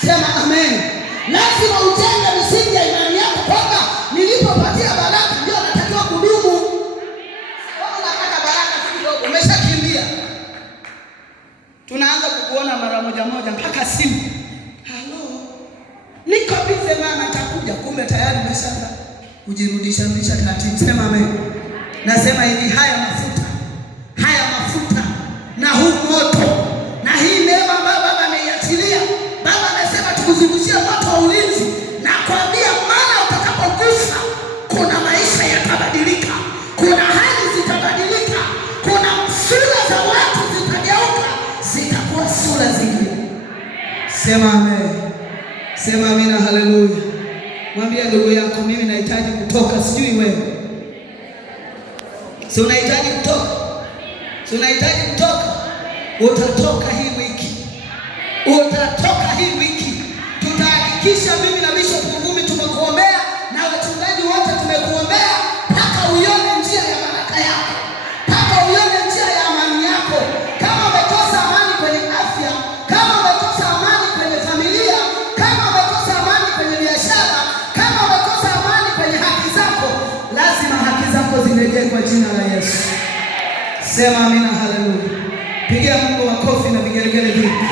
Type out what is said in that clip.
Sema amen. Lazima ujenge misingi ya imani yako kwamba nilipopatia baraka ndio natakiwa kudumu. Wewe unapata baraka kidogo, umeshakimbia. Tunaanza kukuona mara moja mpaka simu. Halo. Niko bize mama, nitakuja. Kumbe tayari umeshaanza kujirudisha taratibu. Sema amen. Nasema hivi, haya mafuta na huu moto na hii neema ambayo Baba ameiachilia. Baba amesema tukuzungushie moto wa ulinzi, na kuambia mara utakapogusa kuna maisha yatabadilika, kuna hali zitabadilika, kuna sura za watu zitageuka, zitakuwa sura zingine. Sema amen. Sema amina. Haleluya. Mwambie ndugu yako, mimi nahitaji kutoka. Sijui wewe, si unahitaji kutoka? Si unahitaji kutoka? Utatoka hii wiki. Utatoka hii wiki. Tutahakikisha mimi na Bishop Mvumi tumekuombea na wachungaji wote tumekuombea mpaka uione njia ya baraka yako, mpaka uione njia ya amani yako. Kama umekosa amani kwenye afya, kama umekosa amani kwenye familia, kama umekosa amani kwenye biashara, kama umekosa amani kwenye haki zako, lazima haki zako zirejee kwa jina la Yesu. Sema amina. Haleluya. Pigia Mungu makofi na vigelegele vingi.